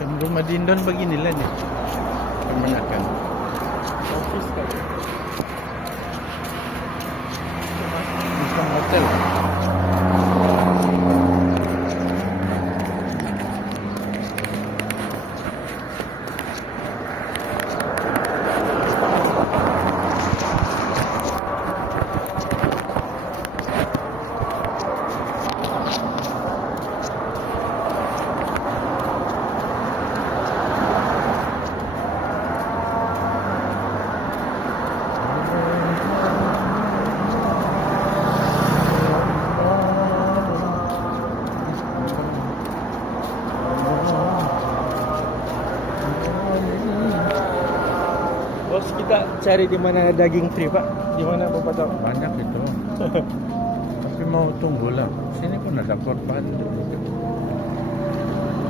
Macam rumah di Indon beginilah ni. Kebanyakan. Office kan. Macam hotel. Bos, kita cari di mana daging free, Pak. Di mana Bapak tahu? Banyak itu. Tapi mau tunggulah. Sini pun ada korban.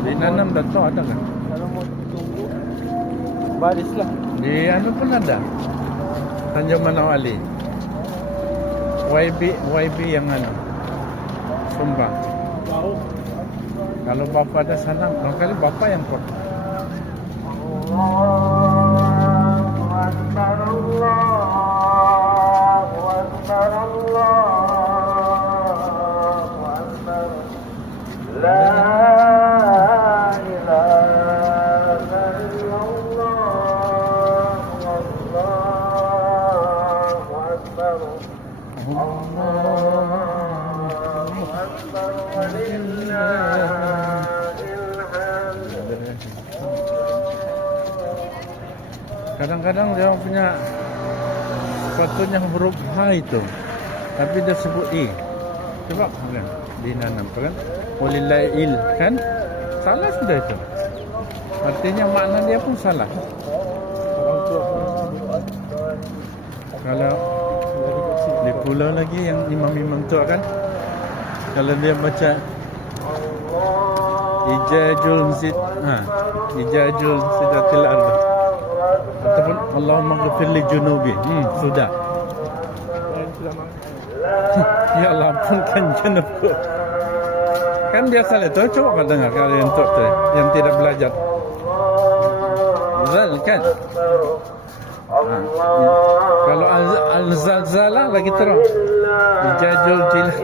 Di Nanam Dato ada kan? Kalau mau tunggu baris lah. Di anu pun ada. Tanjung Manawali. YB yang anu. Sumbang. Bau. Kalau bapa ada sana, kali bapa yang korban. Kadang-kadang dia punya sepatunya huruf H itu, tapi dia sebut I. Sebab kan dinanam kan Walillahi il kan, salah sudah itu. Artinya makna dia pun salah. Orang tua pun. Kalau di pulau lagi yang imam-imam tua kan, kalau dia baca Ijajul Zid, Ijajul Sidatil Ardh, ataupun Allahumma ghafir li junubi, sudah. Ya Allah, ampunkan junubku. Kan biasa itu, coba dengar kalau yang tua tu, yang tidak belajar. Zal kan? Kalau al-zalzalah lagi terang. Ijajul jilat.